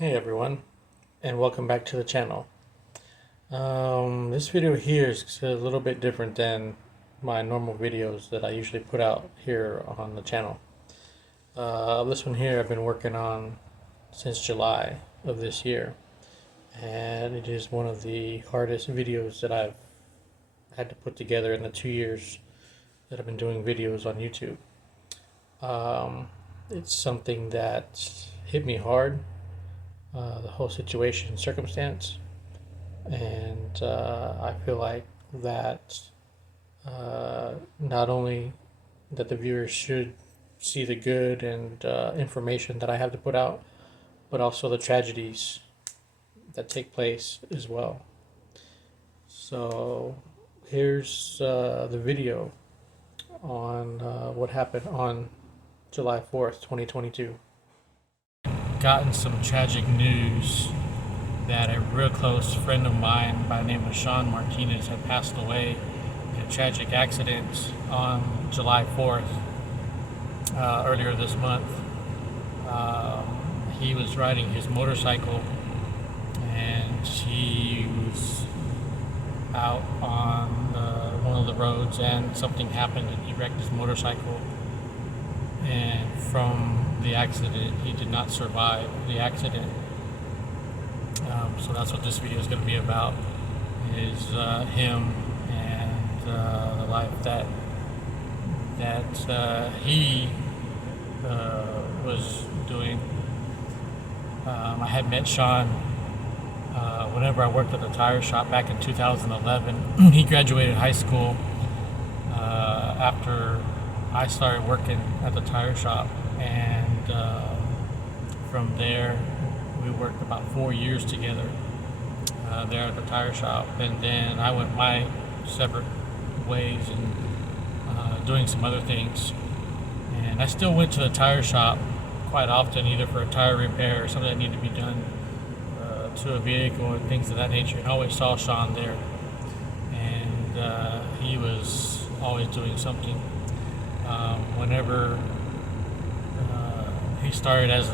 Hey everyone, and welcome back to the channel. This video here is a little bit different than my normal videos that I usually put out here on the channel. This one here I've been working on since July of this year, and it is one of the hardest videos that I've had to put together in the 2 years that I've been doing videos on YouTube. It's something that hit me hard, the whole situation and circumstance, and I feel like that not only that the viewers should see the good and information that I have to put out, but also the tragedies that take place as well. So here's the video on what happened on July 4th, 2022. Gotten some tragic news that a real close friend of mine by the name of Martinez had passed away in a tragic accident on July 4th, earlier this month. He was riding his motorcycle and he was out on one of the roads and something happened and he wrecked his motorcycle, and from the accident he did not survive the accident. So that's what this video is going to be about, is him and the life that he was doing. I had met Sean whenever I worked at the tire shop back in 2011. He graduated high school after I started working at the tire shop, and from there we worked about 4 years together there at the tire shop, and then I went my separate ways and doing some other things. And I still went to the tire shop quite often, either for a tire repair or something that needed to be done to a vehicle or things of that nature, and I always saw Sean there, and he was always doing something. Whenever he started as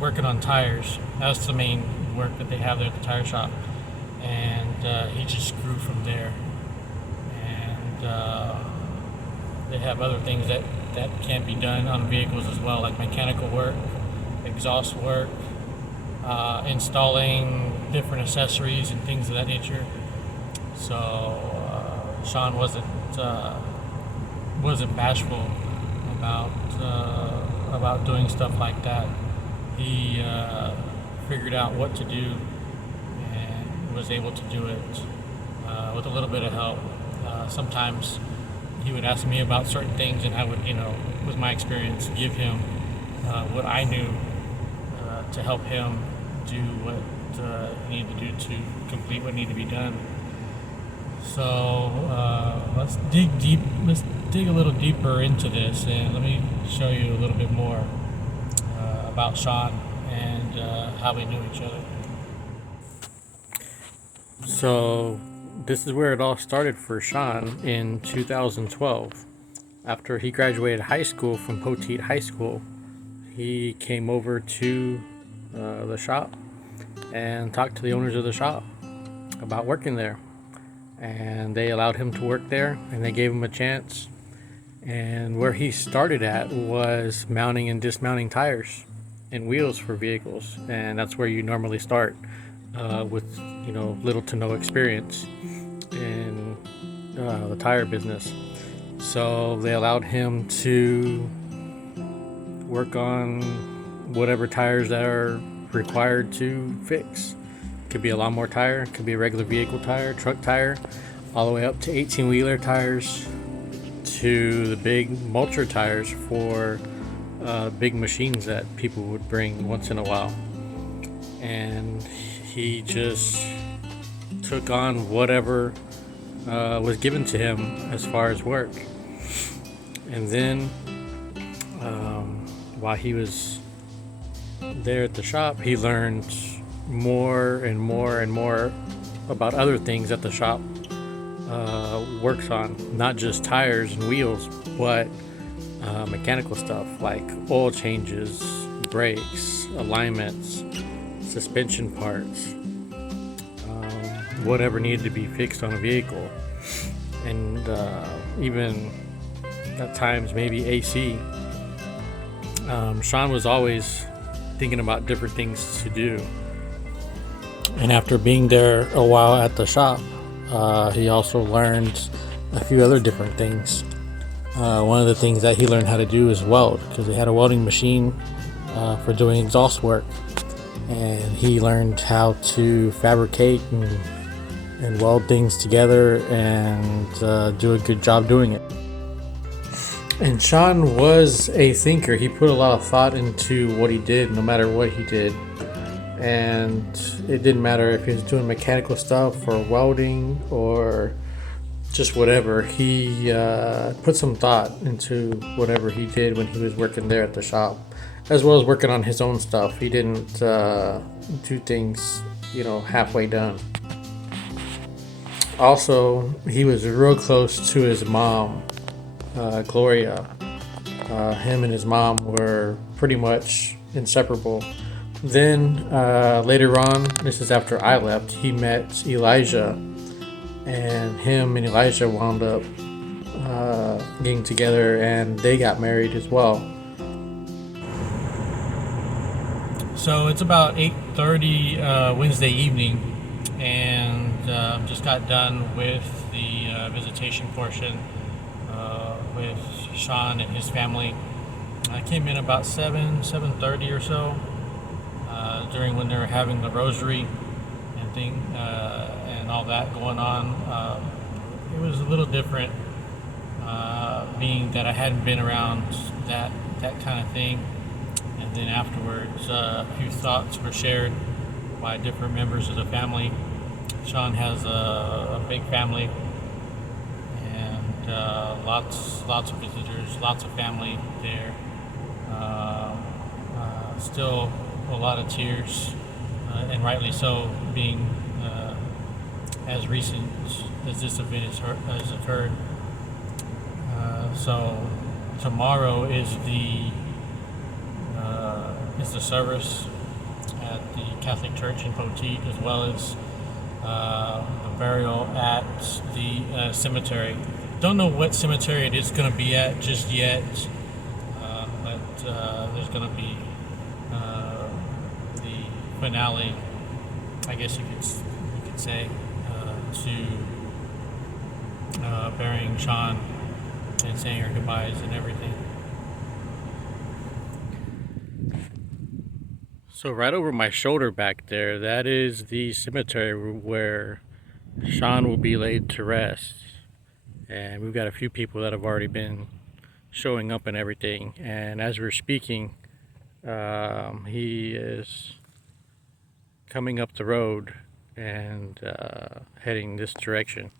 working on tires, that's the main work that they have there at the tire shop, and he just grew from there. And they have other things that can be done on vehicles as well, like mechanical work, exhaust work, installing different accessories and things of that nature. So Sean wasn't bashful about doing stuff like that. He figured out what to do and was able to do it with a little bit of help. Sometimes he would ask me about certain things, and I would, with my experience, give him what I knew to help him do what he needed to do to complete what needed to be done. So let's dig deep. Let's dig a little deeper into this, and let me show you a little bit more about Sean and how we knew each other. So this is where it all started for Sean in 2012. After he graduated high school from Poteet High School, he came over to the shop and talked to the owners of the shop about working there, and they allowed him to work there, and they gave him a chance. And where he started at was mounting and dismounting tires and wheels for vehicles, and that's where you normally start with little to no experience in the tire business. So they allowed him to work on whatever tires that are required to fix. Could be a lawnmower tire, could be a regular vehicle tire, truck tire, all the way up to 18-wheeler tires, to the big mulcher tires for big machines that people would bring once in a while. And he just took on whatever was given to him as far as work. And then while he was there at the shop, he learned more and more and more about other things that the shop works on, not just tires and wheels, but mechanical stuff like oil changes, brakes, alignments, suspension parts, whatever needed to be fixed on a vehicle, and even at times maybe AC. Sean was always thinking about different things to do. And after being there a while at the shop, he also learned a few other different things. One of the things that he learned how to do is weld, because they had a welding machine for doing exhaust work. And he learned how to fabricate and weld things together and do a good job doing it. And Sean was a thinker. He put a lot of thought into what he did, no matter what he did. And it didn't matter if he was doing mechanical stuff or welding or just whatever. He put some thought into whatever he did when he was working there at the shop, as well as working on his own stuff. He didn't do things, halfway done. Also, he was real close to his mom, Gloria. Him and his mom were pretty much inseparable. Then later on, this is after I left, he met Elijah, and him and Elijah wound up getting together, and they got married as well. So it's about 8:30 Wednesday evening, and just got done with the visitation portion with Sean and his family. I came in about 7:30 or so, during when they were having the rosary and all that going on. It was a little different, being that I hadn't been around that kind of thing. And then afterwards, a few thoughts were shared by different members of the family. Sean has a big family, and lots of visitors, lots of family there. Still a lot of tears, and rightly so, being as recent as this event has occurred. So tomorrow is the service at the Catholic Church in Poteet, as well as a burial at the cemetery. Don't know what cemetery it is going to be at just yet, but there's going to be the finale, I guess you could say, to burying Sean and saying her goodbyes and everything. So right over my shoulder back there, that is the cemetery where Sean will be laid to rest. And we've got a few people that have already been showing up and everything. And as we're speaking, he is coming up the road and heading this direction.